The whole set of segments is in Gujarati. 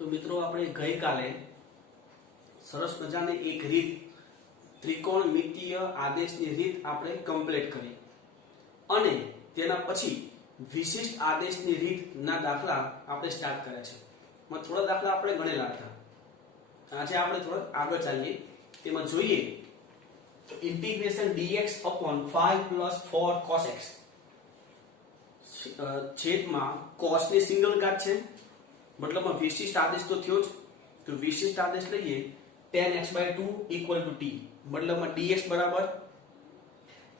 તો મિત્રો આપણે ગઈકાલે સરસ મજાની એક રીત ત્રિકોણમિતીય આદેશની રીત આપણે કમ્પ્લીટ કરી અને તેના પછી વિશિષ્ટ આદેશની રીતના દાખલા આપણે સ્ટાર્ટ કર્યા છે. માં થોડા દાખલા આપણે ગણેલા હતા. આજે આપણે થોડા આગળ ચાલીએ. તેમાં જોઈએ તો integration dx upon 5 + 4 cos x છેદમાં cos ની સિંગલ ઘાત છે, મતલબમાં વિશિષ્ટ આદેશ તો થયો જ. તો વિશિષ્ટ આદેશ લઈએ tan x/2 = t, મતલબમાં dx બરાબર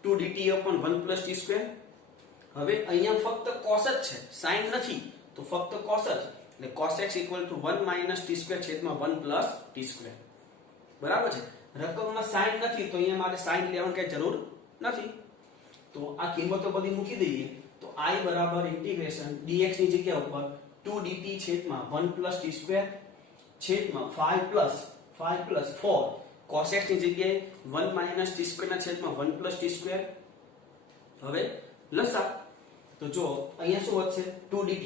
2dt upon 1 + t². હવે અહીંયા ફક્ત cos જ છે, sin નથી, તો ફક્ત cos જ, એટલે cos x = 1 - t² છેદમાં 1 + t². બરાબર છે. રકમમાં sin નથી તો અહીંયા મારે sin લેવાની કઈ જરૂર નથી. તો આ કિંમતો બધી મૂકી દઈએ તો I બરાબર ઇન્ટિગ્રેશન dx ની જગ્યા ઉપર 2dt છેદમાં 1 + t² છેદમાં 5 + 4 cos x ની જગ્યાએ 1 - t² ના છેદમાં 1 + t². હવે લસા તો જો અહીંયા શું વધશે 2dt,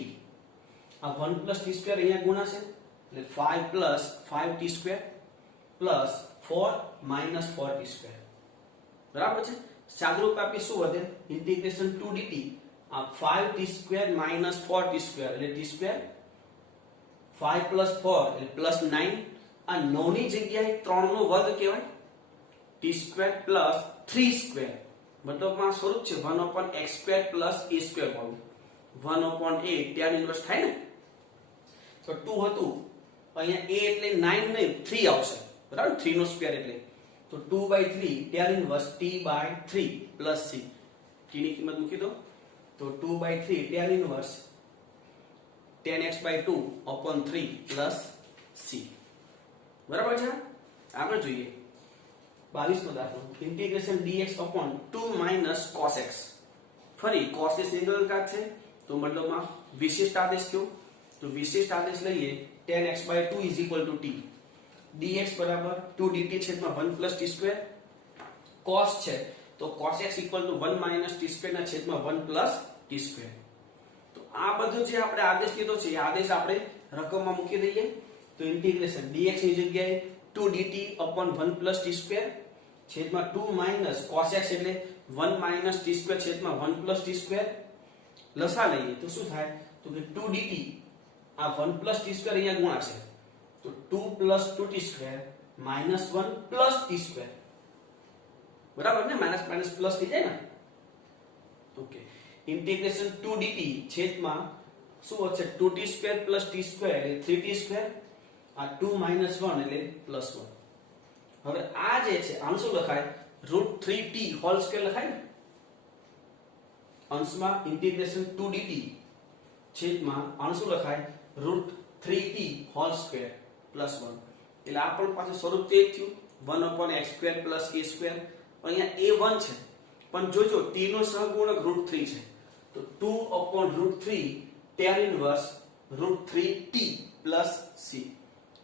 આ 1 + t² અહીંયા ગુણાશે એટલે 5 + 5t² પ્લસ 4 - 4t². બરાબર છે. સાદુરૂપ આપી શું વધે ઇન્ટિગ્રેશન 2dt આ 5t² - 4t² એટલે t², 5 + 4 એટલે +9, આ 9 ની જગ્યાએ 3 નો વર્ગ કહેવાય, t² + 3², મતલબમાં સ્વરૂપ છે 1/x² + a² વાળું. 1/8 tan ઇન્વર્સ થાય ને, તો 2 હતું અહીંયા a એટલે 9 નહીં 3 આવશે, બરાબર, 3 નો સ્ક્વેર એટલે તો 2/3 tan inverse t/3 + c. t ની કિંમત મૂકી દો તો 2/3 tan inverse tan x/2 upon 3 + c. બરાબર છે. આગળ જોઈએ 22 નો દાખલો integration dx upon 2 - cos x. ફરી cos ની સિંગલ ઘાત છે તો મતલબમાં વિશિષ્ટ આદેશ થયો. તો વિશિષ્ટ આદેશ લઈએ tan x/2 = t, dx બરાબર 2dt છેદમાં 1 + t². cos છે તો cos x = 1 - t² ના છેદમાં 1 + t². તો આ બધું જે આપણે આદેશ કીધો છે એ આદેશ આપણે રકમમાં મૂકી દઈએ. તો ઇન્ટિગ્રેશન dx ની જગ્યાએ 2dt upon 1 + t² છેદમાં 2 - cos x એટલે 1 - t² છેદમાં 1 + t². લસા લઈએ તો શું થાય તો કે 2dt આ 1 + t² અહીંયા ગુણાશે તો 2 + 2t² - 1 + t². બરાબર ને, માઈનસ પ્લસ થઈ જાય ને. ઓકે, ઇન્ટિગ્રેશન 2dt છેદમાં શું વધશે 2t² + t² એટલે 3t², આ 2 - 1 એટલે +1. હવે આ જે છે આનું શું લખાય √3t² લખાય ને. અંશમાં ઇન્ટિગ્રેશન 2dt છેદમાં આનું શું લખાય √3t² + 1. એટલે આ પણ પાછું સ્વરૂપ તે જ થયું 1/x² + a². અહીંયા a1 છે પણ જોજો t નો સહગુણક √3 છે તો 2/√3 tan inverse √3t + c.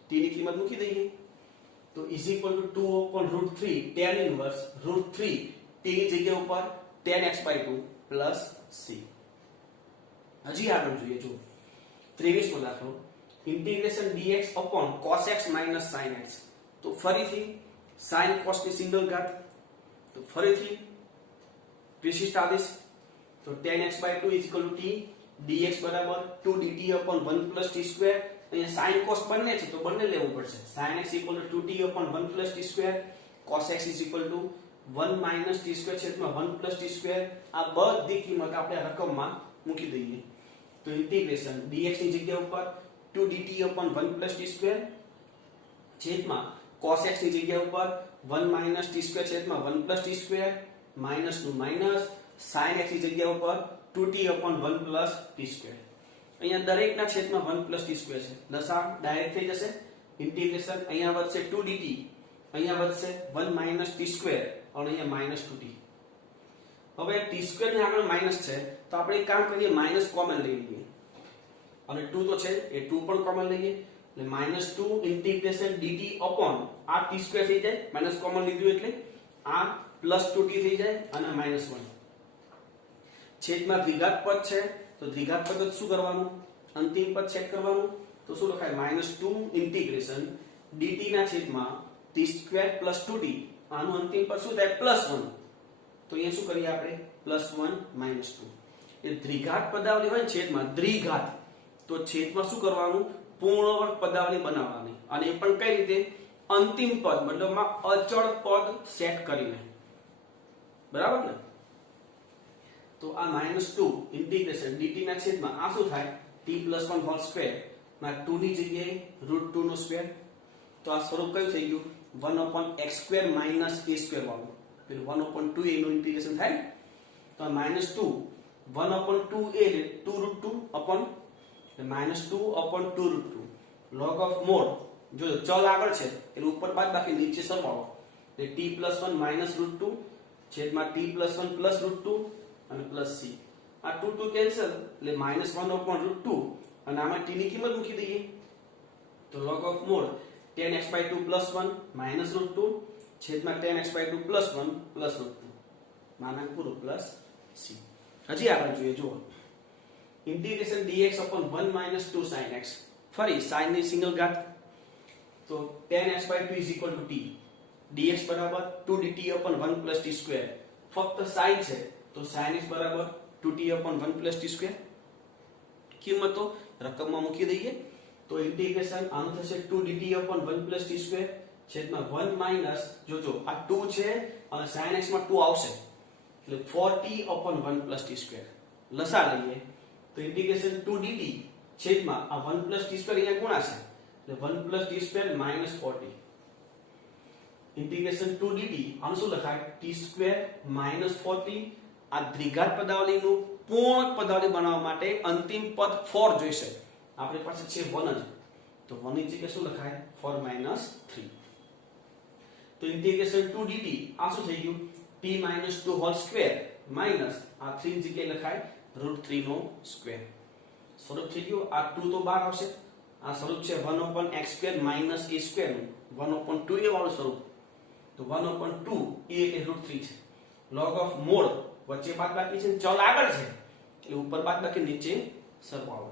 t ની કિંમત મૂકી દઈએ તો = 2/√3 tan ઇન્વર્સ √3 t ની જગ્યા ઉપર tan x/2 + c. હજી આગળ જોઈએ જો 23 નો દાખલો integration dx upon cos x - sin x. તો ફરીથી sin cos ની સિંગલ ઘાત, તો ફરીથી વિશિષ્ટ આદેશ તો tan x/2 = t, dx બરાબર 2dt upon 1 + t². અહીંયા sin cos બંને છે તો બંને લેવું પડશે. sin x = 2t upon 1 + t², cos x = 1 - t² છેદમાં 1 + t². આ બધી કિંમત આપણે રકમમાં મૂકી દઈએ તો ઇન્ટિગ્રેશન dx ની જગ્યા ઉપર 2dt upon 1 + t² છેદમાં cos x ની જગ્યા ઉપર 1 - t² છેદમાં 1 + t², માઈનસ નું માઈનસ, sin x ની જગ્યા ઉપર 2t upon 1 + t². અહીંયા દરેકના છેદમાં 1 + t² છે. લસા ડાયરેક્ટ થઈ જશે. ઇન્ટિગ્રેશન અહીંયા વધશે 2dt, અહીંયા વધશે 1 - t² અને અહીંયા -2t. હવે t² ની આગળ માઈનસ છે તો આપણે એક કામ કરીએ માઈનસ કોમન લઈ લઈએ અને 2 તો છે એ 2 પણ કોમન લઈએ એટલે -2 ઇન્ટિગ્રેશન dt upon આ t² થઈ જાય, માઈનસ કોમન લીધું એટલે આ +2t થઈ જાય અને -1 છેદમાં દ્વિઘાત પદ છે તો દ્વિઘાત પદ શું કરવાનું અંતિમ પદ ચેક કરવાનું તો શું લખાય -2 ઇન્ટિગ્રેશન dt ના છેદમાં t² + 2t આનું અંતિમ પદ શું થાય +1 તો અહીંયા શું કરીએ આપણે +1 - 2 એ દ્વિઘાત પદાવલી હોય ને છેદમાં દ્વિઘાત તો છેદમાં શું કરવાનું પૂર્ણ વર્ગ પદાવલી બનાવવાની અને એ પણ કઈ રીતે અંતિમ પદ મતલબમાં અચળ પદ સેટ કરીને બરાબર ને તો આ -2 ઇન્ટિગ્રેશન dt ના છેદમાં આ શું થાય t+1 હોલ સ્ક્વેર માં 2 ની જગ્યાએ √2 નો સ્ક્વેર તો આ સ્વરૂપ કયું થઈ ગયું 1/x² - a² વાળું પેલું 1/2a નું ઇન્ટિગ્રેશન થાય તો આ -2 1/2a એટલે 2√2 upon -2/2√2 log of mod જો ચલ આગળ છે એટલે ઉપર બાદ બાકી નીચે સરવાળો એટલે t+1 - √2 છેદમાં t+1 + √2 અને પ્લસ c આ 2 2 કેન્સલ એટલે -1/√2 અને આમાં t ની કિંમત મૂકી દઈએ તો log of mod 10x/2 + 1 - √2 છેદમાં 10x/2 + 1 + √2 માનાંક પૂરો પ્લસ c હજી આગળ જોઈએ જુઓ integration dx upon 1 - 2 sin x ફરી sin ની સિંગલ ઘાત તો 10x/2 = t dx બરાબર 2dt upon 1 + t². ફક્ત sin છે તો sin x બરાબર 2t upon 1 + t². કિંમતો રકમમાં મૂકી દઈએ તો ઇન્ટિગ્રેશન આનું થશે 2dt upon 1 + t² છેદમાં 1 માઈનસ જોજો આ 2 છે અને sin x માં 2 આવશે એટલે 4t upon 1 + t². લસા લઈએ તો ઇન્ટિગ્રેશન 2dt છેદમાં આ 1 + t² અહીંયા ગુણાશે એટલે 1 + t² - 4t ઇન્ટિગ્રેશન 2dt આનું શું લખાય t² - 4t આ દ્વિઘાત પદાવલીનું પૂર્ણ પદાવલી બનાવવા માટે અંતિમ પદ 4 જોઈશે આપણી પાસે છે 1 જ તો 1 ની જગ્યાએ શું લખાય 4 - 3 તો ઇન્ટિગ્રેશન 2dt આ શું થઈ ગયું t - 2 હોલ સ્ક્વેર માઈનસ આ 3 ની જગ્યાએ લખાય √3 નો સ્ક્વેર સ્વરૂપ થઈ ગયું આ 2 તો બહાર આવશે આ સ્વરૂપ છે 1/x² - a² નું 1/2a વાળું સ્વરૂપ તો 1/2 a એટલે √3 છે log of mod વચ્ચે બાદબાકી છે ચલ આગળ છે એટલે ઉપર બાદબાકી નીચે સરવાળો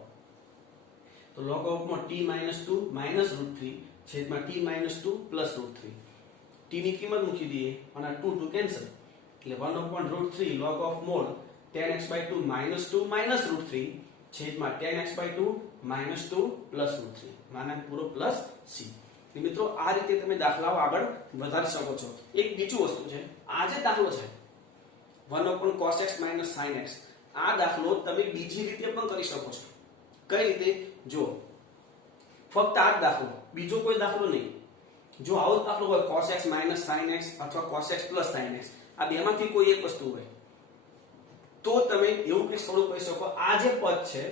તો log of mod t - 2 - √3 છેદમાં t - 2 + √3 t ની કિંમત મૂકી દઈએ અને આ 2 2 કેન્સલ એટલે 1/√3 log of mod 10x/2 - 2 - √3 છેદમાં 10x/2 - 2 + √3 માનાંક પૂરો પ્લસ c મિત્રો આ રીતે તમે દાખલાઓ આગળ વધારી શકો છો એક બીજું વસ્તુ છે આ જે દાખલો છે 1/cos x - sin x આ દાખલો તમે બીજી રીતે પણ કરી શકો છો કઈ રીતે જો ફક્ત આ દાખલો બીજો કોઈ દાખલો નહીં જો આવો દાખલો હોય cos x - sin x અથવા cos x + sin x આ બેમાંથી કોઈ એક વસ્તુ હોય તો તમે એવું કે સ્વરૂપ કહી શકો આ જે પદ છે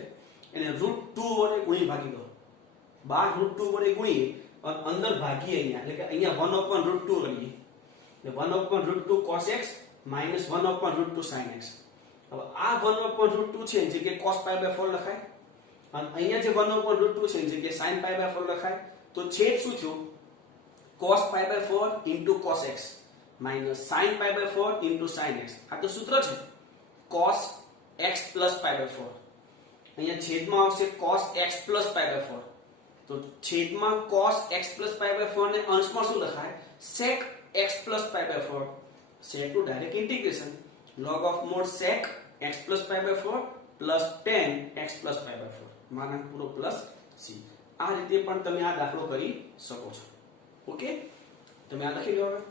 એને √2 વડે ગુણી ભાગી દો બહાર √2 વડે ગુણી અને અંદર ભાગીએ અહીંયા એટલે કે અહીંયા 1/√2 કરીએ એટલે 1/√2 cos x - 1/√2 sin x હવે આ 1/√2 છે જે કે cos π/4 લખાય અને અહીંયા જે 1/√2 છે જે કે sin π/4 લખાય તો છેદ શું થયું cos π/4 cos x - sin π/4 sin x આ તો સૂત્ર છે cos x + π/4 અહીંયા છેદમાં આવશે cos x + π/4 તો છેદમાં cos x + π/4 ને અંશમાં શું લખાય sec x + π/4 sec નું direct integration log of mod sec x + π/4 + 10 x + π/4 માનાંક પૂરો પ્લસ c આ રીતે પણ તમે આ દાખલો કરી શકો છો ઓકે તમે આ લખી લો હવે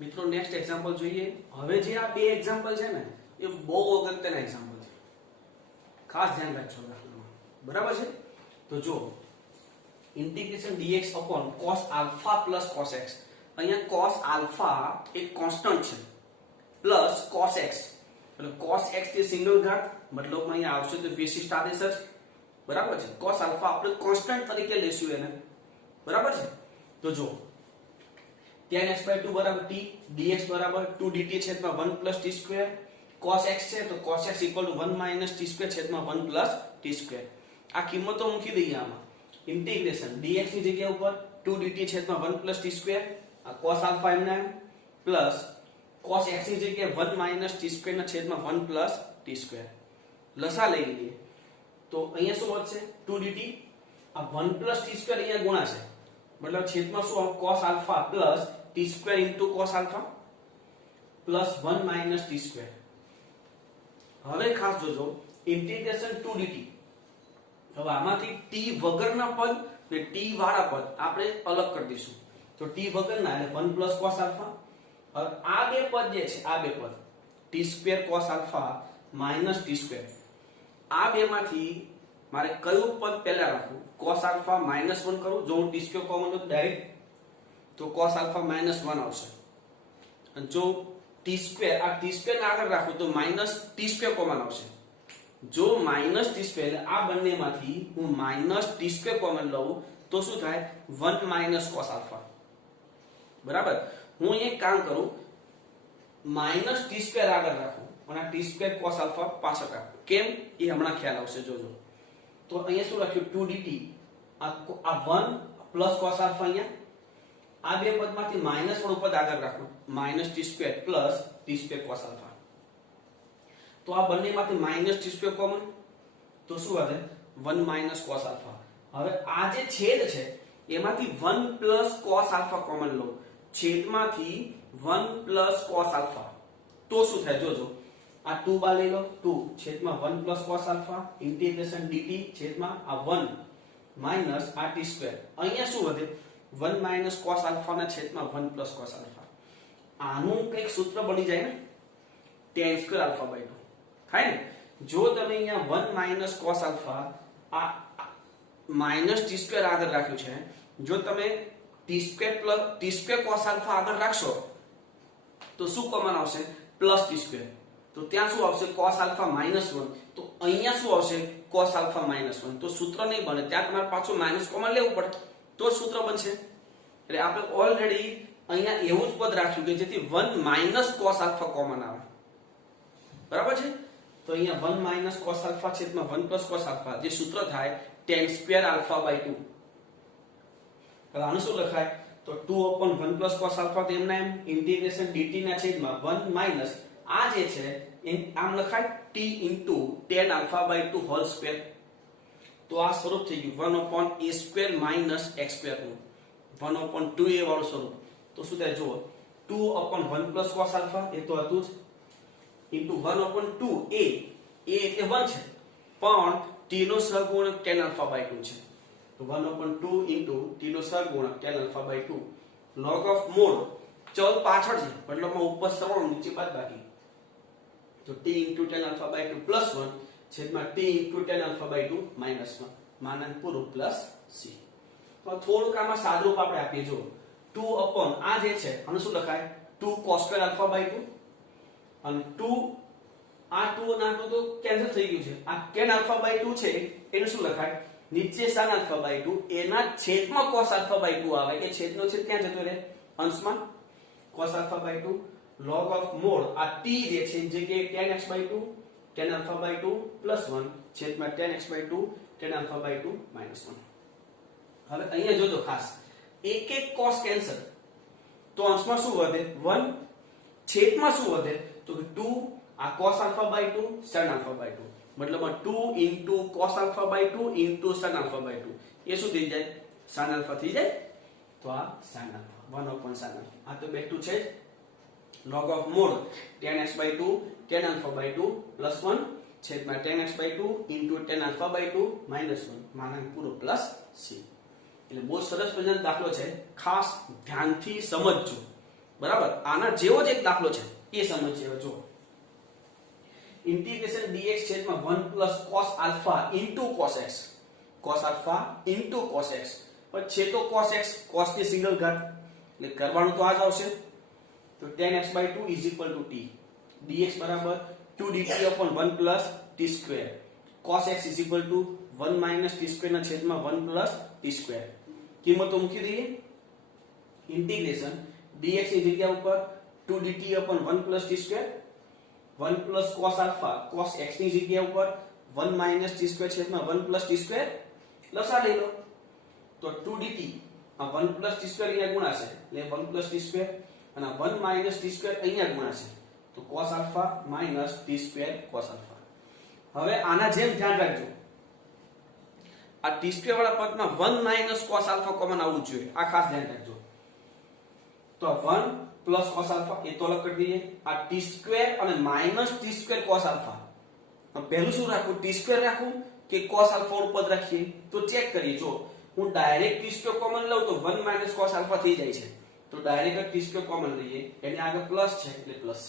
મિત્રો નેક્સ્ટ એક્ઝામ્પલ જોઈએ હવે જે આ બે એક્ઝામ્પલ છે ને એ બહુ અગત્યના એક્ઝામ્પલ છે ખાસ ધ્યાન રાખજો દાખલામાં બરાબર છે તો જો integration dx upon cos α + cos x અહીંયા cos α એક કોન્સ્ટન્ટ છે પ્લસ cos x એટલે cos x ની સિંગલ ઘાત મતલબ અહીંયા આવશે તો વિશિષ્ટ આદેશ જ બરાબર છે cos α આપણે કોન્સ્ટન્ટ તરીકે લેશું એને બરાબર છે તો જો 10x/2 = t dx = 2dt છેદમાં 1 + t². cos x છે તો cos x = 1 - t² છેદમાં 1 + t². આ કિંમતો મૂકી દઈએ આમાં ઇન્ટિગ્રેશન dx ની જગ્યા ઉપર 2dt છેદમાં 1 + t². આ cos α એમના પ્લસ cos x ની જગ્યાએ 1 - t² ના છેદમાં 1 + t². લસા લઈ લઈએ તો અહીંયા શું વધશે 2dt આ 1 + t² અહીંયા ગુણાશે મતલબ છેદમાં શું cos alpha plus t² * cos alpha plus 1 - t². હવે ખાસ જોજો ઇન્ટિગ્રેશન 2dt. હવે આમાંથી t વગરના પદ ને t વાળા પદ આપણે અલગ કરી દઈશું. તો t વગરના એટલે 1 + cos આલ્ફા और આ બે પદ જે છે આ બે પદ t² cos આલ્ફા - t². આ બેમાંથી મારે કયું પદ પહેલા રાખવું cos આલ્ફા -1 કરું જો હું t² કોમન લઉં ડાયરેક્ટ તો cos આલ્ફા -1 આવશે અને જો t² આ t² ને આગળ રાખું તો -t² કોમન આવશે. જો -t² એટલે આ બંનેમાંથી હું -t² કોમન લઉં તો શું થાય 1 - cos આલ્ફા. બરાબર હું એક કામ કરું -t² આગળ રાખું અને આ t² cos આલ્ફા પાછળ રાખું કેમ એ હમણાં ખ્યાલ આવશે જોજો. તો અહીંયા શું લખ્યું 2dt આ 1 + cos આલ્ફા અહીંયા આ બે પદમાંથી માઈનસ વાળું પદ આગળ રાખું -t² + t² cos આલ્ફા. તો આ બંનેમાંથી -t² કોમન તો શું વધે 1 - cos આલ્ફા. હવે આ જે છેદ છે એમાંથી 1 + cos આલ્ફા કોમન લો છેદમાંથી 1 + cos આલ્ફા તો શું થાય જોજો આ 2 બાર લઈ લો 2 છેદમાં 1 + cos આલ્ફા ઇન્ટિગ્રેશન dt છેદમાં આ 1 માઈનસ આ t². અહીંયા શું વધે 1 - cos આલ્ફા ના છેદમાં 1 + cos આલ્ફા. આનું કંઈક સૂત્ર બની જાય ને tan² આલ્ફા/2 થાય ને. જો તમે અહીંયા 1 - cos આલ્ફા આ -t² આગળ રાખ્યું છે જો તમે t² cos આલ્ફા આગળ રાખશો તો શું કોમન આવશે +t². તો ત્યાં શું આવશે cos આલ્ફા -1 તો અહીંયા શું આવશે cos આલ્ફા -1 તો સૂત્ર નહીં બને ત્યાં તમારે પાછું માઈનસ કોમન લેવું પડે તો સૂત્ર બનશે. એટલે આપણે ઓલરેડી અહીંયા એવું જ પદ રાખ્યું કે જેથી 1 - cos આલ્ફા કોમન આવે. બરાબર છે. તો અહીંયા 1 - cos આલ્ફા છેદમાં 1 + cos આલ્ફા જે સૂત્ર થાય tan² આલ્ફા/2. હવે આનું શું લખાય તો 2/1 + cos આલ્ફા તો એમના એમ ઇન્ટિગ્રેશન dt ના છેદમાં 1 માઈનસ આ જે છે આમ લખાય t * tan આલ્ફા/2 હોલ સ્ક્વેર. તો આ સ્વરૂપ થઈ ગયું 1/a² - x² નું 1/2a વાળું સ્વરૂપ. તો શું થાય જુઓ 2/1 + cos આલ્ફા એ તો હતું જ * 1/2a a એટલે 1 છે પણ t નો સહગુણક tan આલ્ફા/2 છે. તો 1/2 * t નો સહગુણક tan આલ્ફા/2 log of mod ચલ પાછળ છે મતલબમાં ઉપર સરવાળો નીચે બાદબાકી તો t * tan આલ્ફા/2 +1 છેદમાં t * tan આલ્ફા/2 -1 માનન પૂરું + c. તો થોડુંક આમાં સાદુરૂપ આપણે આપીએ જો 2 આ જે છે આને શું લખાય 2 cos² આલ્ફા/2 અને 2 આ 2 અને આ 2 તો કેન્સલ થઈ ગયું છે. આ tan આલ્ફા/2 છે એને શું લખાય નીચે sin આલ્ફા/2 એના છેદમાં cos આલ્ફા/2 આવે એ છેદનો છેદ ક્યાં જતો રહે અંશમાં cos આલ્ફા/2 log of mod આ t જે છે જગ્યાએ tan x/2 tan આલ્ફા/2 +1 છેદમાં tan x/2 tan આલ્ફા/2 -1. હવે અહીંયા જોજો ખાસ એક cos કેન્સલ તો અંશમાં શું વધે 1 છેદમાં શું વધે તો કે 2 આ cos આલ્ફા/2 sin આલ્ફા/2 મતલબમાં 2 * cos આલ્ફા/2 * sin આલ્ફા/2 એ શું થઈ જાય sin આલ્ફા થઈ જાય. તો આ sin આલ્ફા 1/sin આલ્ફા આ તો બેઠું છે log of mod tan x/2 tan આલ્ફા/2 +1 છેદમાં tan x/2 * tan આલ્ફા/2 -1 માનક પૂરો + c. એટલે બહુ સરસ મજાનો દાખલો છે ખાસ ધ્યાનથી સમજજો. બરાબર આના જેવો જ એક દાખલો છે એ સમજીએ જો ઇન્ટિગ્રેશન dx છેદમાં 1 + cos alpha * cos x cos alpha * cos x પણ છે તો cos x cos ની સિંગલ ઘાત એટલે કરવાનું તો આ જ આવશે. તો tan x/2 = t dx બરાબર 2dt/1 + t². cos x = 1 - t² ના છેદમાં 1 + t². કિંમતો મૂકી દઈએ ઇન્ટિગ્રેશન dx ની જગ્યા ઉપર 2dt/1 + t². 1 + cos alpha cos x ની જગ્યા ઉપર 1 - t² છેદમાં 1 + t². લસા લઈ લો તો 2dt આ 1 + t² અહીંયા ગુણાશે એટલે 1 + t² અને 1 - t² અહીંયા ગુણાશે તો cos alpha - t² cos alpha. હવે આના જેમ ધ્યાન રાખજો આ ટી સ્ક્વેર વાળા પદમાં 1 માઇનસ cos આલ્ફા કોમન આવવું જોઈએ, આ ખાસ ધ્યાન રાખજો. તો 1 પ્લસ cos આલ્ફા એ તો અલગ કરી દઈએ. આ ટી સ્ક્વેર અને minus T square cos alpha, પહેલું શું રાખું, ટી સ્ક્વેર રાખું કે cos આલ્ફા વાળું પદ રાખીએ? તો ચેક કરીએ. જો હું ડાયરેક્ટ ટી સ્ક્વેર કોમન લઉં તો 1 માઇનસ cos આલ્ફા થઈ જાય છે, તો ડાયરેક્ટ ટી સ્ક્વેર કોમન લઈએ, એની આગળ પ્લસ છે એટલે પ્લસ.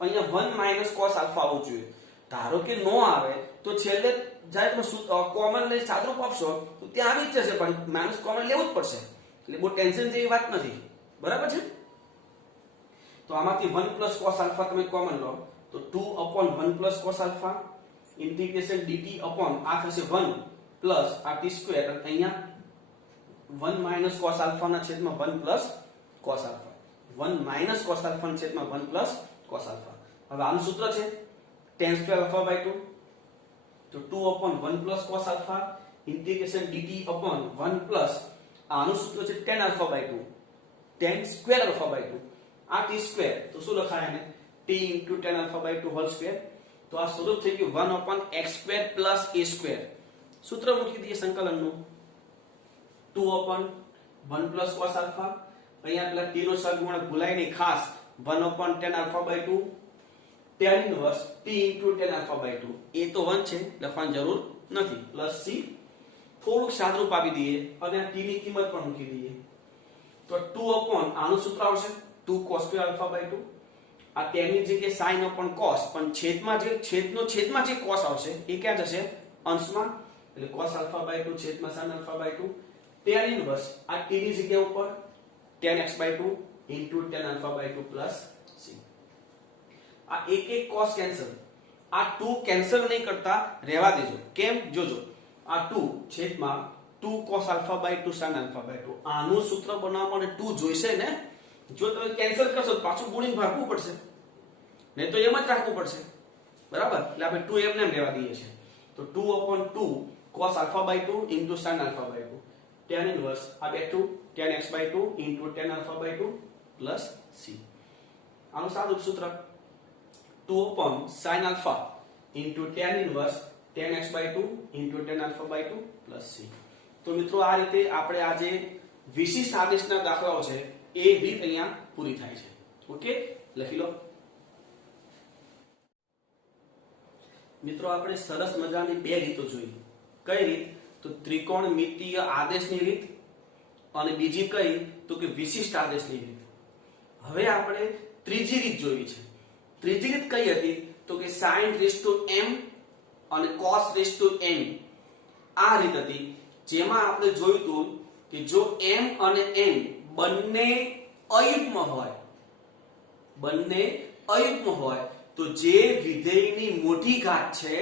અહીંયા 1 માઇનસ cos આલ્ફા આવવું જોઈએ. ધારો કે નો આવે તો છેલ્લે જ્યારે તમે કોમન લઈ સાદરૂપ આપશો તો ત્યાં આવી જ જશે, પણ માઇનસ કોમન લેવું જ પડશે, એટલે બહુ ટેન્શન જેવી વાત નથી. બરાબર છે? તો આમાંથી 1 પ્લસ cos આલ્ફા તમે કોમન લો તો 2 upon 1 plus cos alpha integration dt upon આ થશે 1 પ્લસ આ t સ્ક્વેર, અને અહીંયા 1 માઇનસ cos આલ્ફા ના છેદમાં 1 plus cos alpha, 1 minus cos alpha ના છેદમાં 1 પ્લસ cos આલ્ફા. હવે આનું સૂત્ર છે tan સ્ક્વેર આલ્ફા બાય 2, તો 2 upon 1 plus cos alpha integration dt upon 1 plus આનું સૂત્ર છે tan alpha by 2, tan square alpha by 2. આ t સ્ક્વેર તો શું લખાય એને t into tan alpha by 2 whole square. તો આ સ્વરૂપ થઈ ગયું 1 upon x square plus a square. સૂત્ર મૂકી દઈએ સંકલનનું 2 upon 1 plus cos alpha, અહીંયા પેલા t નો સહગુણક ભૂલાય નહીં ખાસ, 1 upon tan alpha by 2 tan inverse t into tan alpha by 2. એ તો 1 છે, લખવાની જરૂર નથી, પ્લસ c. થોડુંક સાદરૂપ આપી દઈએ અને આ t ની કિંમત પણ મૂકી દઈએ. તો 2 upon આનું સૂત્ર આવશે 2 cos square alpha by 2. આ tan ની જગ્યાએ sin upon cos, પણ છેદમાં જે cos આવશે એ ક્યાં જશે? અંશમાં, એટલે cos alpha by 2 છેદમાં sin alpha by 2. tan inverse આ t ની જગ્યા ઉપર tan x by 2 into tan alpha by 2 plus c. આ એક cos કેન્સલ, આ 2 કેન્સલ નહીં કરતા રહેવા દેજો. કેમ? જોજો, આ 2 છેદમાં 2 cos alpha by 2 sin alpha by 2, આનું સૂત્ર બનાવવા માટે 2 જોઈશે ને. જો તમે કેન્સલ કરશો તો પાછું ગુણીને ભાગવું પડશે, નહીં તો એમ જ રાખવું પડશે. બરાબર? એટલે આપણે 2 એમને એમ રહેવા દઈએ છીએ. તો 2 upon 2 cos alpha by 2 into sin alpha by 2, tan inverse આ બે 2 tan x by 2 into tan alpha by 2 plus c. આનું સાદું સૂત્ર 2 upon sin alpha into tan inverse tan x by 2 into tan alpha by 2 plus c. તો મિત્રો આ રીતે આપણે આ જે વિશિષ્ટ આદેશના દાખલાઓ છે એ રીત અહીંયા પૂરી થાય છે. ઓકે, લખી લો. મિત્રો આપણે સરસ મજાની બે રીતો જોઈ. કઈ રીત? તો ત્રિકોણમિતીય આદેશની રીત, અને બીજી કઈ? તો કે વિશિષ્ટ આદેશની રીત. હવે આપણે ત્રીજી રીત જોઈ છે. ત્રીજી રીત કઈ હતી? તો કે sin raised to m અને cos raised to n. આ રીત હતી જેમાં આપણે જોયું હતું કે જો m અને n બંને અયુગ્મ હોય તો જે વિધેયની મોટી ઘાત છે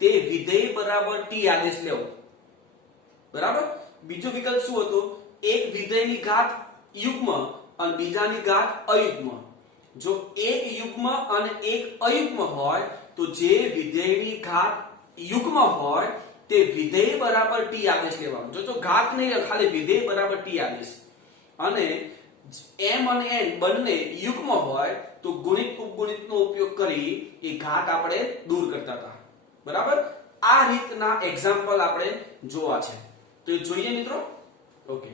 તે વિધેય બરાબર t આદેશ લેવો. બરાબર? બીજો વિકલ્પ શું હતો? એક વિધેયની ઘાત યુગ્મ અને બીજાની ઘાત અયુગ્મ. જો એક યુગ્મ અને એક અયુગ્મ હોય તો જે વિધેયની ઘાત યુગ્મ હોય તે વિધેય બરાબર t આદેશ લેવાનો. જો ઘાત નહીં, ખાલી વિધેય બરાબર t આદેશ. અને m અને n બંને યુગ્મ હોય તો ગુણિત ઉપગુણિતનો ઉપયોગ કરી એ ઘાત આપણે દૂર કરતા હતા. બરાબર? આ રીતના એક્ઝામ્પલ આપણે જોવા છે, તો એ જોઈએ મિત્રો. Okay,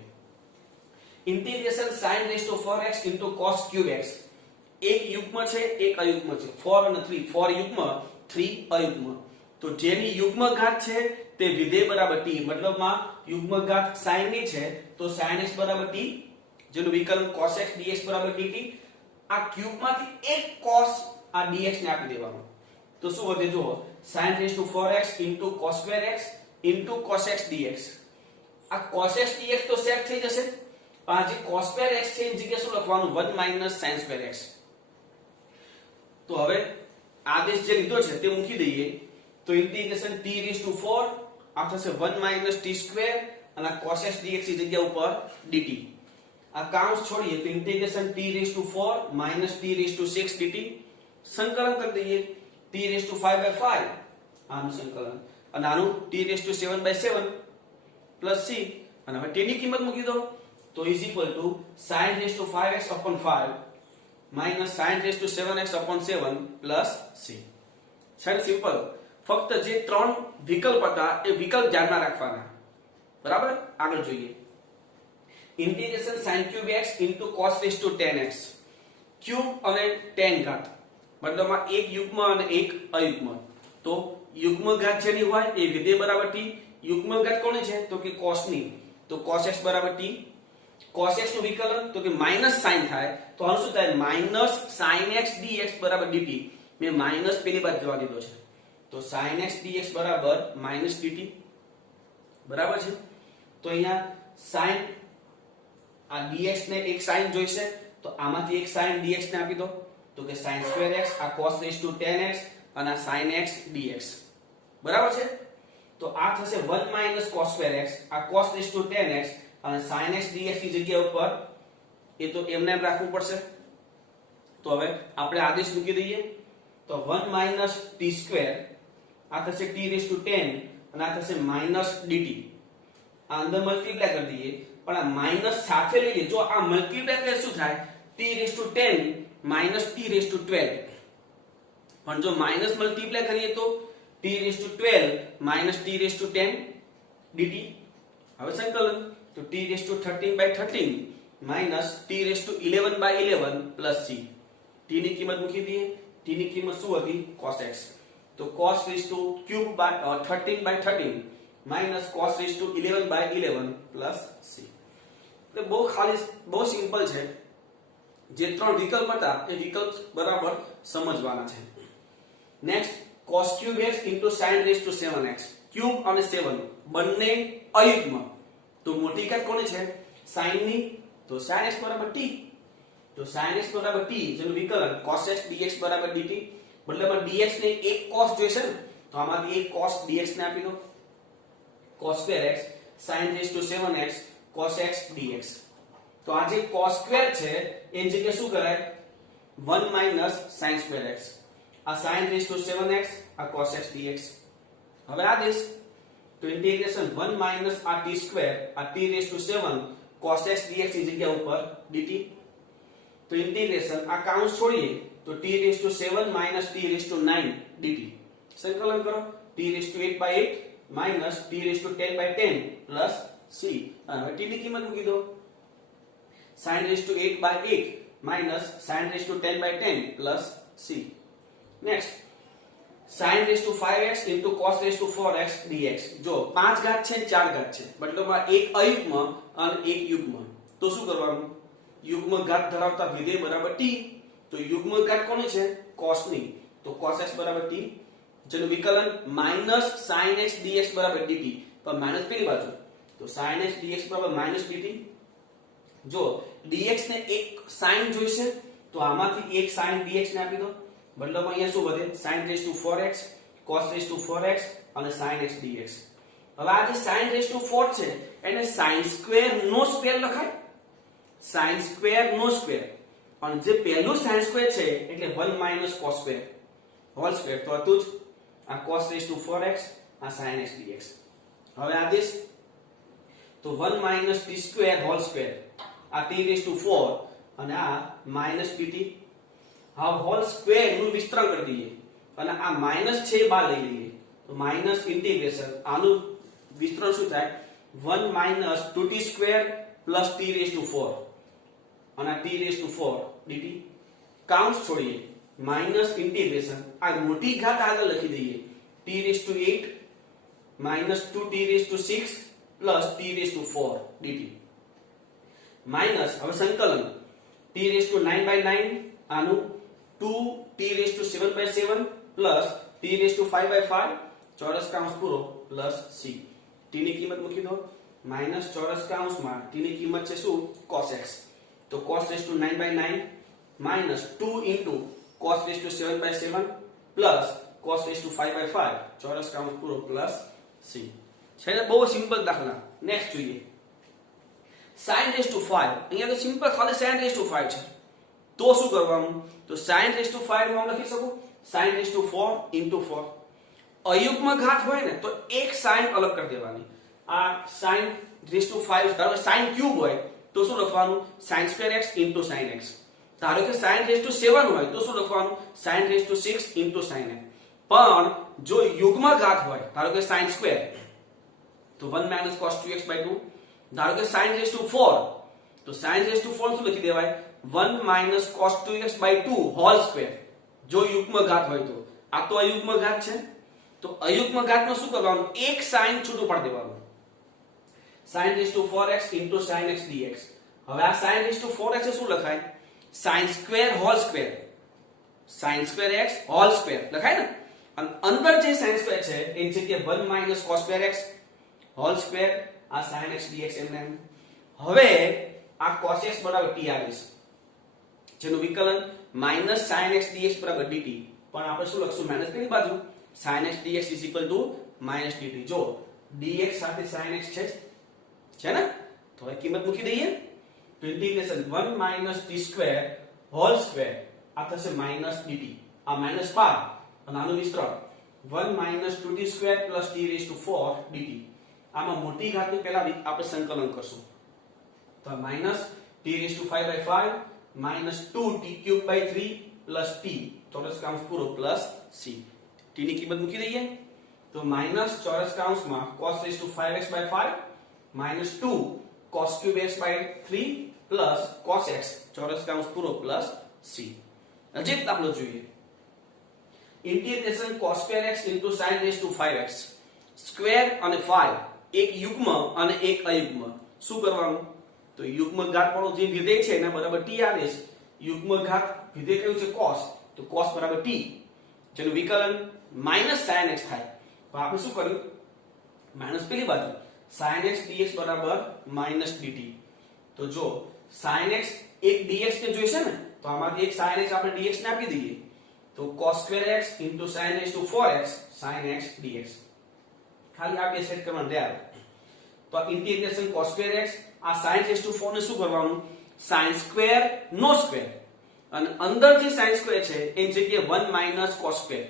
integration sin raised to 4x into cos cube x. એક યુગ્મ છે, એક અયુગ્મ છે. 4 અને 3, 4 યુગ્મ 3 અયુગ્મ. તો જેની યુગ્મ ઘાત છે તે વિધેય બરાબર t, મતલબમાં યુગ્મ ઘાત sin ની છે તો sin x બરાબર t, જેનું વિકલન cos x dx બરાબર dt. આ ક્યુબ માંથી એક cos આ dx ને આપી દેવાનો, તો શું વધે? જો sin raised to 4x into cos square x into cos x dx. આ cos x dx તો સેટ થઈ જશે, પણ આ જે cos square x છે એની જગ્યાએ શું લખવાનું? 1 minus sin square x. તો હવે આદેશ જે લીધો છે તે મૂકી દઈએ. તો ઇન્ટિગ્રેશન t raised to 4 આ થશે 1 minus t square અને આ cos x dx ની જગ્યા ઉપર dt. આ કાઉન્સ છોડીએ તો integration t raised to 4 minus t raised to 6 dt. સંકલન કરી દઈએ t raised to 5 by 5 આનું સંકલન, અને આનું t raised to 7 by 7 plus c. અને હવે t ની કિંમત મૂકી દો તો is equal to sin raised to 5x upon 5 minus sin raised to 7x upon 7 plus c. છે સિમ્પલ. ફક્ત જે ત્રણ વિકલ્પ હતા એ વિકલ્પ ધ્યાનમાં રાખવાના. બરાબર. આગળ જોઈએ integration sin cube x into cos raise to 10x. Cube અને tan ઘાત મતલબમાં એક યુગ્મ અને એક અયુગ્મ. તો યુગ્મ ઘાત જેની હોય એ વિધેય બરાબર t. યુગ્મ ઘાત કોની છે તો કે cos ની. તો cos x બરાબર t. cos x નું વિકલન તો કે માઈનસ sin થાય તો આનું શું થાય માઈનસ sin x dx બરાબર dt. મેં માઈનસ પેલી બાજુ જવા દીધો છે તો sin x dx બરાબર માઈનસ dt બરાબર છે. તો અહીંયા sin આ dx ને એક sin જોઈશે તો આમાંથી એક sin dx ને આપી દો તો કે sin square x આ cos raised to 10x અને આ sin x dx બરાબર છે. તો આ થશે 1 minus cos square x આ cos raised to 10x અને sin x dx ની જગ્યા ઉપર એ તો એમને એમ રાખવું પડશે. તો હવે આપણે આદેશ મૂકી દઈએ તો 1 minus t square આ થશે t raised to 10 અને આ થશે minus dt. આ અંદર મલ્ટીપ્લાય કરી દઈએ પણ આ માઈનસ સાથે લઈએ જો આ મલ્ટીપ્લાય કરે શું થાય t raised to 10 minus t raised to 12. પણ જો માઈનસ મલ્ટીપ્લાય કરીએ તો t raised to 12 minus t raised to 10 dt. હવે સંકલન તો t raised to 13 by 13 minus t raised to 11 by 11 plus c. t ની કિંમત મૂકી દઈએ t ની કિંમત શું હતી cos x. તો cos raised to cube by 13 by 13 minus cos raised to 11 by 11 plus c. એટલે બહુ સિમ્પલ છે. જે ત્રણ વિકલ્પ હતા એ વિકલ્પ બરાબર સમજવાના છે. Next cos cube x into sin raised to 7x. Cube અને 7 બંને અયુગ્મ. તો મોટી ઘાત કોની છે sin ની તો sin x બરાબર t. તો sin x બરાબર t જેનું વિકલન cos x dx બરાબર dt. મતલબ dx ને એક cos જોઈશે ને તો આમાંથી એક cos dx ને આપી દો cos square x sin raised to 7x cos x dx. તો આ જે cos square છે એ જગ્યાએ શું કરાય 1 minus sin square x આ sin raised to 7x આ cos x dx. હવે આદેશ તો ઇન્ટિગ્રેશન 1 minus આ t square આ t raised to 7 cos x dx ની જગ્યા ઉપર dt. તો ઇન્ટિગ્રેશન આ કાઉન્સ છોડીએ તો t raised to 7 minus t raised to 9 dt. સંકલન કરો t raised to 8 by 8 minus t raised to 10 by 10 plus c. હવે t ની કિંમત મૂકી દો sin raised to 8 by 8 minus sin raised to 10 by 10 plus c. Next sin raised to 5x into cos raised to 4x dx. જો 5 ઘાત છે 4 ઘાત છે મતલબમાં એક અયુગ્મ અને એક યુગ્મ. તો શું કરવાનું યુગ્મ ઘાત ધરાવતા વિધેય બરાબર t. તો યુગ્મ ઘાત કોની છે cos ની તો cos x બરાબર t જેનું વિકલન minus sin x dx બરાબર dt. પણ માઈનસ પેલી બાજુ તો sin x dx બરાબર minus dt. જો dx ને એક sin જોઈશે તો આમાંથી એક sin dx ને આપી દો મતલબ અહીંયા શું વધે sin raised to 4x cos raised to 4x અને sin x dx. હવે આ જે sin raised to 4 છે એને sin square નો સ્ક્વેર લખાય sin square નો સ્ક્વેર. અને જે પહેલું sin square છે એટલે 1 minus cos square whole square. તો હતું જ આ cos raised to 4x આ sin x dx. હવે આદેશ તો 1 minus t square whole square આ t raised to 4 અને આ minus dt. હવે હોલ સ્ક્વેર નું વિસ્તરણ કરી દઈએ અને આ માઈનસ છે બહાર લઈ લઈએ તો માઈનસ ઇન્ટિગ્રેશન આનું વિસ્તરણ શું થાય 1 minus 2t square plus t raised to 4 અને t raised to 4 dt. કાઉન્સ છોડીએ માઈનસ ઇન્ટિગ્રેશન આ મોટી ઘાત આગળ લખી દઈએ t raised to 8 minus 2t raised to 6 plus t raised to 4 dt. Minus હવે સંકલન t raised to 9 by 9 આનું 2t raised to 7 by 7 plus t raised to 5 by 5 ચોરસ કાઉન્સ પૂરો plus c. t ની કિંમત મૂકી દો માઈનસ ચોરસ કાઉન્સમાં t ની કિંમત છે શું cos x. તો cos raised to 9 by 9 minus 2 into cos raised to 7 by 7 plus cos raised to 5 by 5 ચોરસ કાઉન્સ પૂરો plus c. છે ને બહુ સિમ્પલ દાખલા. નેક્સ્ટ જોઈએ sin raised to 5. અહીંયા તો સિમ્પલ ખાલી sin raised to 5 છે તો શું કરવાનું તો sin raised to 5 નું લખી શકો sin raised to 4 into 4. અયુગ્મ ઘાત હોય ને તો એક sin અલગ કરી દેવાની. આ sin raised to 5 ધારો sin ક્યુબ હોય તો શું લખવાનું sin square x into sin x. ધારો કે sin raised to 7 હોય તો શું લખવાનું sin raised to 6 into sin x. પણ જો યુગ્મ ઘાત હોય ધારો કે sin square તો 1 માઇનસ cos 2x બાય 2. ધારો કે sin રેઝ ટુ 4, તો sin રેઝ ટુ 4 શું લખી દેવાય? 1 minus cos 2x by 2 whole square. જો યુગ્મ ઘાત હોય તો આ તો અયુગ્મ ઘાત છે, તો અયુગ્મ ઘાતમાં શું કરવાનું? એક sin છૂટું પાડી દેવાનું. sin raise to 4x into sin x dx. હવે આ sin રેઝ ટુ 4x એ શું લખાય? sin square whole square. sin square x whole square લખાય ને. અને અંદર જે sin સ્ક્વેર છે એ જગ્યાએ 1 minus cos square x whole square, આ sin x dx એમ. હવે આ cos x બરાબર t આવે છે, જેનું વિકલન માઇનસ sin x dx બરાબર dt. પણ આપણે શું લખશું? માઇનસ પેલી બાજુ sin x dx is equal to minus dt. જો dx સાથે sin x છે ને, તો હવે કિંમત મૂકી દઈએ તો integration 1 minus t square whole square આ થશે માઇનસ dt. આ માઇનસ 12 અને આનું વિસ્તરણ 1 minus 2t square plus t raise to 4 dt. આમાં મોટી ઘાતનું પહેલા આપણે સંકલન કરશું, તો minus t raise to 5 by 5 minus 2t cube by 3 plus t ચોરસ કૌંસ પૂરો પ્લસ c. t ની કિંમત મૂકી દઈએ તો માઇનસ ચોરસ કૌંસમાં cos raise to 5x by 5 minus 2 cos cube x by 3 plus cos x ચોરસ કૌંસ પૂરો પ્લસ c. હજી એક દાખલો જોઈએ. Integration cos square x into sin raise to 5x. Square અને 5 એક યુગ્મ અને એક અયુગ્મ. શું કરવાનું? તો યુગ્મ ઘાત વાળો જે વિધેય છે એના બરાબર t આવે છે. યુગ્મ ઘાત વિધેય કયું છે? cos. તો cos બરાબર t, જેનું વિકલન માઇનસ sin x થાય. તો આપણે શું કર્યું? માઇનસ પેલી બાજુ sin x dx બરાબર માઇનસ dt. તો જો sin x એક dx ને જોઈશે ને, તો આમાંથી એક sin x આપણે dx ને આપી દઈએ તો cos square x into sin x to 4x sin x dx. ખાલી આ બે સેટ કરવાનું રહે. તો આ ઇન્ટિગ્રેશન cos સ્ક્વેર x આ sin x to 4 ને શું કરવાનું? sin સ્ક્વેર નો સ્ક્વેર, અને અંદર જે sin સ્ક્વેર છે એની જગ્યાએ 1 માઇનસ cos સ્ક્વેર.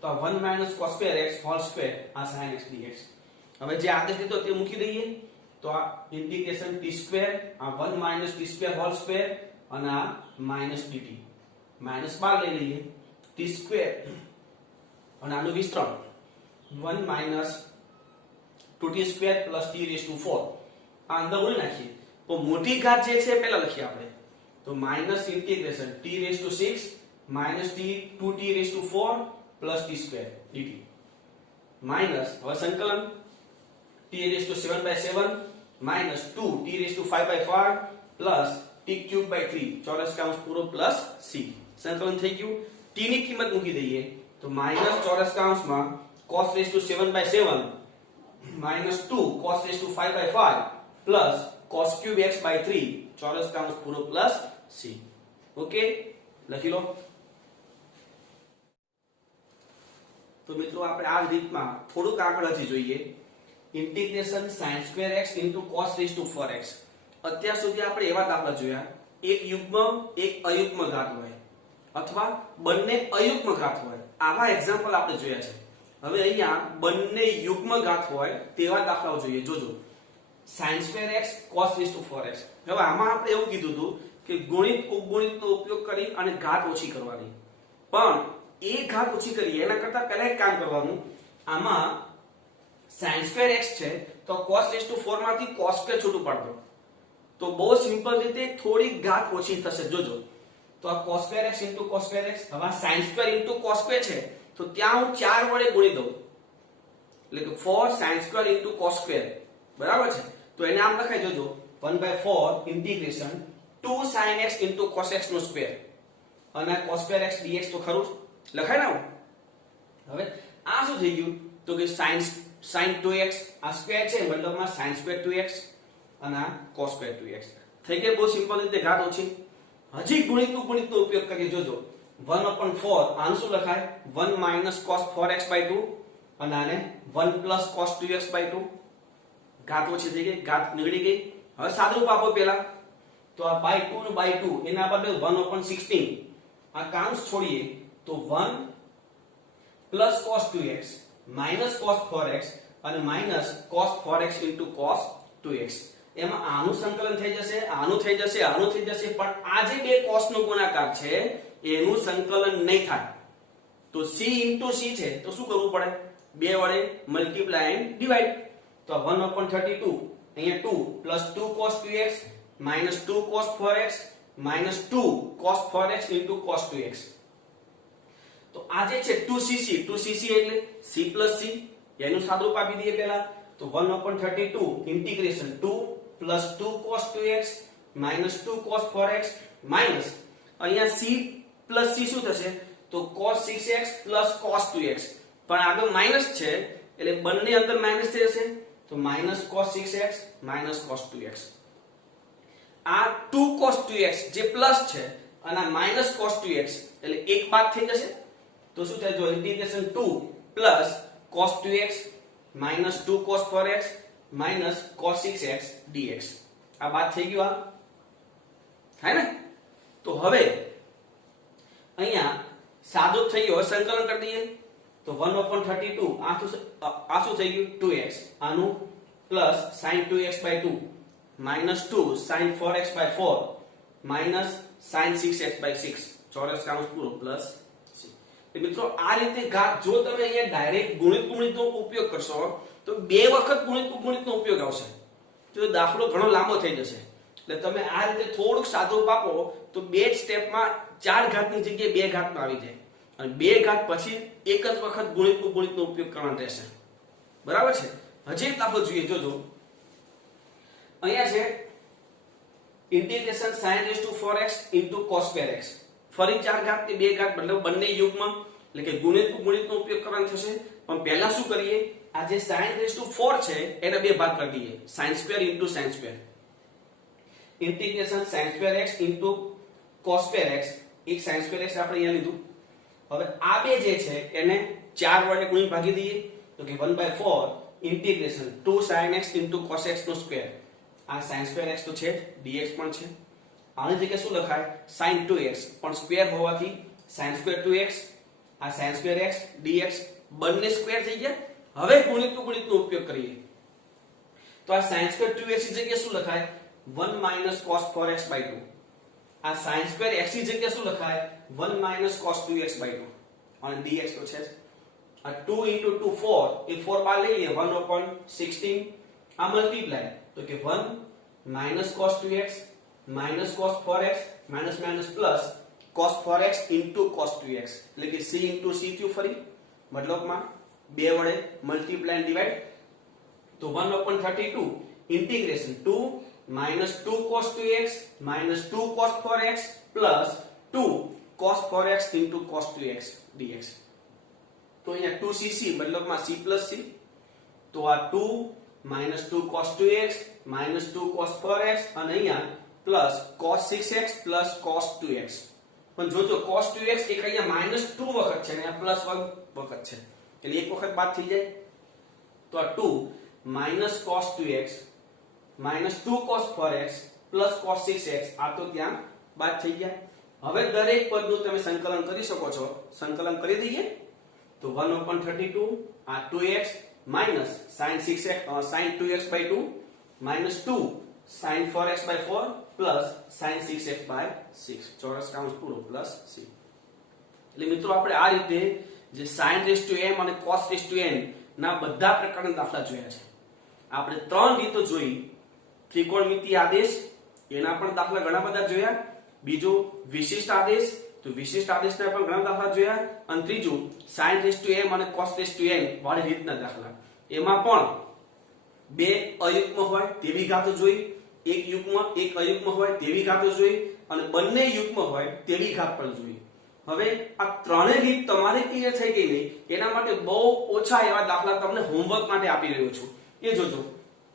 તો આ 1 minus cos square x whole square આ sin x dx. હવે જે આદેશ લીધો તે મૂકી દઈએ તો આ ઇન્ટિગ્રેશન t સ્ક્વેર આ 1 minus t square whole square અને આ માઇનસ dt. માઇનસ 12 લઈ લઈએ t સ્ક્વેર અને આનું વિસ્તરણ 1 minus 2t square plus t raise to 4. આ અંદર ઉડી નાખીએ તો મોટી ઘાત જે છે પહેલા લખીએ આપણે, તો minus integration t raise to 6 minus t 2t raise to 4 plus t square dt. Minus હવે સંકલન t raise to 7 by 7 minus 2 t raise to 5 by 5 plus t cube by 3 ચોરસ કૌંસ પૂરો પ્લસ c. સંકલન થઈ ગયું. t ની કિંમત મૂકી દઈએ તો માઇનસ ચોરસ કૌંસમાં cos raise to 7 by 7 minus 2 cos raise to 5 by 5 plus cos cube x by 3 ચોરસ કૌંસ પૂરો પ્લસ c. ઓકે, લખી લો. તો મિત્રો આપણે આ રીતમાં થોડુંક આગળ હજી જોઈએ. Integration sin square x into cos raise to 4x. અત્યાર સુધી આપણે એવા દાખલા જોયા એક યુગ્મ એક અયુગ્મ ઘાત હોય અથવા બંને અયુગ્મ ઘાત હોય. આવા એક્ઝામ્પલ આપણે જોયા છે. હવે અહીંયા બંને યુગ્મ ઘાત હોય તેવા દાખલાઓ જોઈએ. જોજો sin square x cos raise to 4x. હવે આમાં આપણે એવું કીધું હતું કે ગુણિત ઉપગુણિતનો ઉપયોગ કરી અને ઘાત ઓછી કરવાની. પણ એ ઘાત ઓછી કરીએ એના કરતા પહેલા એક કામ કરવાનું. આમાં sin સ્ક્વેર x છે તો cos રેઝ ટુ 4 માંથી cos સ્ક્વેર છૂટું પાડ દો તો બહુ સિમ્પલ રીતે થોડી ઘાત ઓછી થશે. જોજો તો આ cos square x * cos square x. હવે sin સ્ક્વેર * cos સ્ક્વેર છે તો ત્યાં હું 4 વડે ગુણી દઉં એટલે કે 4 sin સ્ક્વેર * cos સ્ક્વેર બરાબર છે. તો એને આમ લખાઈ જોજો 1/4 integration 2 sin x * cos x નો સ્ક્વેર અને cos સ્ક્વેર x dx તો ખરું લખાય ને. હવે આ શું થઈ ગયું તો કે sin 2x આ સ્ક્વેર છે મતલબમાં sin સ્ક્વેર 2x અને આ cos સ્ક્વેર 2x થઈ ગઈ. બહુ સિમ્પલ રીતે ઘાત ઓછી. હજી ગુણિતનો ઉપયોગ કરીએ. જોજો 1/4 આનું શું લખાય 1 માઇનસ cos 4x બાય 2 અને આને 1 પ્લસ cos 2x બાય 2. ઘાત ઓછી થઈ ગઈ, ઘાત નીકળી ગઈ. હવે સાદુરૂપ આપો પહેલા તો આ બાય 2 ને બાય 2 એના બદલે 1/16 આ કાઉન્સ છોડીએ તો 1 plus cos 2x minus cos 4x અને minus cos 4x * cos 2x. એમાં આનું સંકલન થઈ જશે, આનું થઈ જશે, આનું થઈ જશે, પણ આ જે બે cos નો ગુણાકાર છે એનું સંકલન નહીં થાય. તો c * c છે તો શું કરવું પડે 2 વડે મલ્ટીપ્લાય એન્ડ ડિવાઈડ. તો 1/32 અહીંયા 2 plus 2 cos 2x minus 2 cos 4x minus 2 cos 4x into cos 2x. તો આ જે છે 2cc એટલે c પ્લસ c, એનું સાદુરૂપ આપી દઈએ પહેલા. તો 1/32 integration 2 plus 2 cos 2x minus 2 cos 4x minus અહીંયા c પ્લસ c શું થશે? તો cos 6x plus cos 2x, પણ આગળ માઈનસ છે એટલે બંને અંદર માઈનસ થઈ જશે. તો minus cos 6x minus cos 2x. આ 2 cos 2x જે પ્લસ છે અને આ માઈનસ cos 2x એટલે એક બાદ થઈ જશે. તો શું થાય? જો integration 2 plus cos 2x minus 2 cos 4x minus cos 6x dx. આ બાદ થઈ ગયું. આ થાય ને? તો હવે અહીંયા સાદો થઈ ગયો. સંકલન કરી દઈએ. તો 1/32 આ શું થઈ ગયું? 2x. આનું plus sin 2x/2 minus 2 sin 4x/4 minus sin 6x/6 ચોરસ કૌંસ પૂરો પ્લસ c. મિત્રો આ રીતે ઘાત જો તમે અહીંયા ડાયરેક્ટ ગુણિતનો ઉપયોગ કરશો તો બે વખત ગુણિતનો ઉપયોગ આવશે. તો દાખલો ઘણો લાંબો થઈ જશે. એટલે તમે આ રીતે થોડુંક સાદુરૂપ આપો તો બે જ સ્ટેપમાં 4 ઘાતની જગ્યાએ 2 ઘાતમાં આવી જાય. અને 2 ઘાત પછી એક જ વખત ગુણિતનો ઉપયોગ કરવાનો રહેશે. બરાબર છે? હજી એક દાખલો જોઈએ. જોજો અહીંયા છે ઇન્ટિગ્રેશન sin4x cos2x. ફરી 4 ઘાત કે 2 ઘાત મતલબ બંને યુગમાં એટલે કે ગુણિતનો ઉપયોગ કરવાનો થશે. પણ પહેલા શું કરીએ? આ જે sin4 છે એને 2 ભાગ કરી દઈએ. sin2 sin2. Integration sin2x cos2x. એક sin2x આપણે અહીંયા લીધું. હવે આ બે જે છે એને 4 વડે ગુણી ભાગી દઈએ. તો કે 1/4 integration 2 sin x cos x નો સ્ક્વેર. આ sin2x તો છે, dx પણ છે. આની જગ્યાએ શું લખાય? sin 2x, પણ સ્ક્વેર હોવાથી sin2 2x. આ sin2x dx બંને સ્ક્વેર થઈ ગયા. હવે ગુણિતનો ઉપયોગ કરીએ. તો આ sin2 2x ની જગ્યાએ શું લખાય? 1 cos 4x/2. આ sin2 x ની જગ્યાએ શું લખાય? 1 cos 2x/2. અને dx તો છે. આ 2 * 2 4 એ 4 બાર લઈ લઈએ. 1/16 આ મલ્ટીપ્લાય. તો કે 1 cos 2x cos 4x plus cos 4x cos 2x એટલે કે c c થયું. ફરી મતલબમાં 2 વડે મલ્ટીપ્લાય ડિવાઈડ. તો 1/32 integration 2 cos 2x 2 cos 4x plus 2 cos 4x cos 2x dx. તો અહીંયા 2cc મતલબમાં c પ્લસ c. તો આ 2 2 cos 2x 2 cos 4x અને અહીંયા plus cos 6x plus cos 2x. પણ જોજો cos 2x એક અહીંયા -2 વખત છે અને અહીંયા પ્લસ 1 વખત છે એટલે એક વખત બાદ થઈ જાય. તો આ 2 cos 2x 2 cos 4x plus cos 6x આ તો ત્યાં બાદ થઈ ગયા. હવે દરેક પદનું તમે સંકલન કરી શકો છો. સંકલન કરી દઈએ. તો 1/32 આ 2x minus sin 2x/2 minus 2 sin 4x/4 plus sin 6x/6 ચોરસ કૌંસ પૂરો પ્લસ c. એટલે મિત્રો આપણે આ રીતે જે sin અને cos ના બધા પ્રકારના દાખલા જોયા છે. આપણે 3 રીતો જોઈ. ત્રિકોણમિતિ આદેશ એના પણ દાખલા ઘણા બધા જોયા. બીજો વિશિષ્ટ આદેશ, તો વિશિષ્ટ આદેશના પણ ઘણા દાખલા જોયા. અને ત્રીજું sin અને cos વાળી રીતના દાખલા. એમાં પણ 2 અયુગ્મ હોય તેવી ઘાતો જોઈ, એક અયુગ્મ હોય તેવી ઘાતો જોઈ અને બંને યુગ્મ હોય તેવી ઘાત પણ જોઈ. હવે આ ત્રણેય રીત તમારે ક્લિયર થઈ ગઈ નહીં એના માટે બહુ ઓછા એવા દાખલા તમને હોમવર્ક માટે આપી રહ્યો છું. એ જોજો.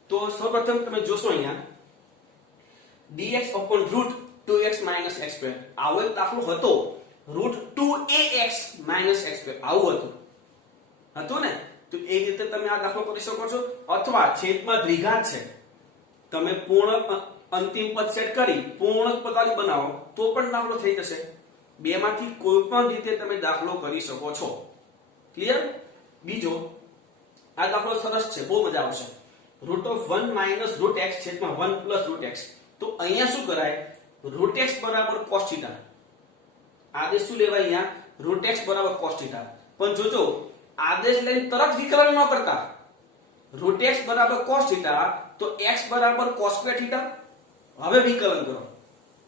તો સૌપ્રથમ તમે જોશો અહીંયા dx √2x - x2 આવો એક દાખલો હતો. √2ax - x2 આવું હતું ને? તો એ રીતે તમે આ દાખલો કરી શકો છો. અથવા છેદમાં દ્વિઘાત છે, તમે પૂર્ણ અંતિમ પદ સેટ કરી પૂર્ણ પદાવલી બનાવો તો પણ દાખલો થઈ જશે. બે માંથી કોઈ પણ રીતે તમે દાખલો કરી શકો છો. ક્લિયર? બીજો આ દાખલો સરસ છે, બહુ મજા આવશે. √1 - √x છેદમાં 1 + √x. તો અહીંયા શું કરાય? √x = cos θ. આદેશ શું લેવાય અહીંયા? √x = cos θ. પણ જોજો આદેશ લઈને તરત વિકલન ન કરતા. રૂટ x બરાબર cos થીટા તો x બરાબર cos સ્ક્વેર થીટા. હવે વિકલન કરો.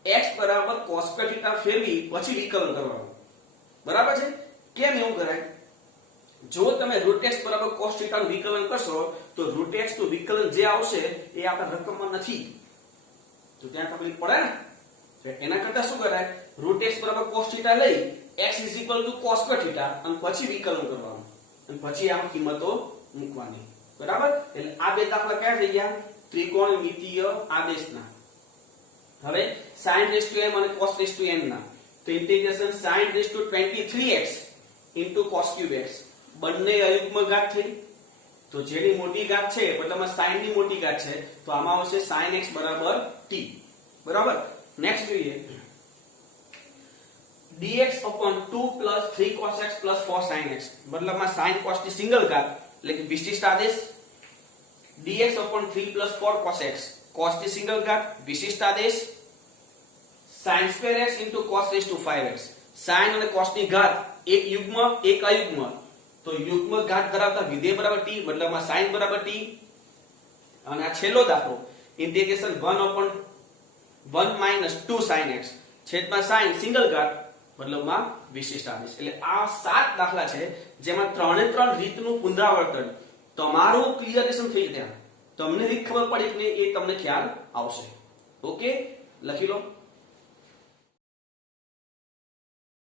x બરાબર cos સ્ક્વેર થીટા ફેરવી પછી વિકલન કરવાનું. બરાબર છે? કેમ એવું કરાય? જો તમે રૂટ x બરાબર cos થીટા નું વિકલન કરશો તો રૂટ x નું વિકલન જે આવશે એ આપણા રકમમાં નથી, તો ત્યાં તકલીફ પડે ને. તો એના કરતા શું કરાય? રૂટ x બરાબર cos થીટા લઈ x cos સ્ક્વેર થીટા અને પછી વિકલન કરવાનું અને પછી આમાં કિંમતો મૂકવાની. બરાબર? એટલે આ બે દાખલા કયા થઈ ગયા? ત્રિકોણમિતિય આદેશના. હવે sin m અને cos n ના. તો integration sin 23x cos cube x બંને અયુગ્મ ઘાત થઈ. તો જેની મોટી ઘાત છે મતલબમાં sin ની મોટી ઘાત છે તો આમાં આવશે sin x બરાબર t. બરાબર? નેક્સ્ટ જોઈએ dx 2 3 cos x 4 sin x મતલબમાં sin cos ની સિંગલ ઘાત એટલે કે વિશિષ્ટ આદેશ. dx 3 4 cos x cos ની સિંગલ ઘાત વિશિષ્ટ આદેશ. sin square x cos 5x sin અને cos ની ઘાત એક યુગ્મ એક અયુગ્મ, તો યુગ્મ ઘાત ધરાવતા વિધેય બરાબર t મતલબમાં sin બરાબર t. અને આ છેલ્લો દાખલો ઇન્ટિગ્રેશન 1 2 sin x છેદમાં sin સિંગલ ઘાત મતલબમાં વિશિષ્ટ આદેશ. એટલે આ 7 દાખલા છે જેમાં 3 રીતનું પુનરાવર્તન તમારું ક્લિયરેશન થઈ જાય. તમને રીત ખબર પડી કે એ તમને ખ્યાલ આવશે. ઓકે, લખી લો.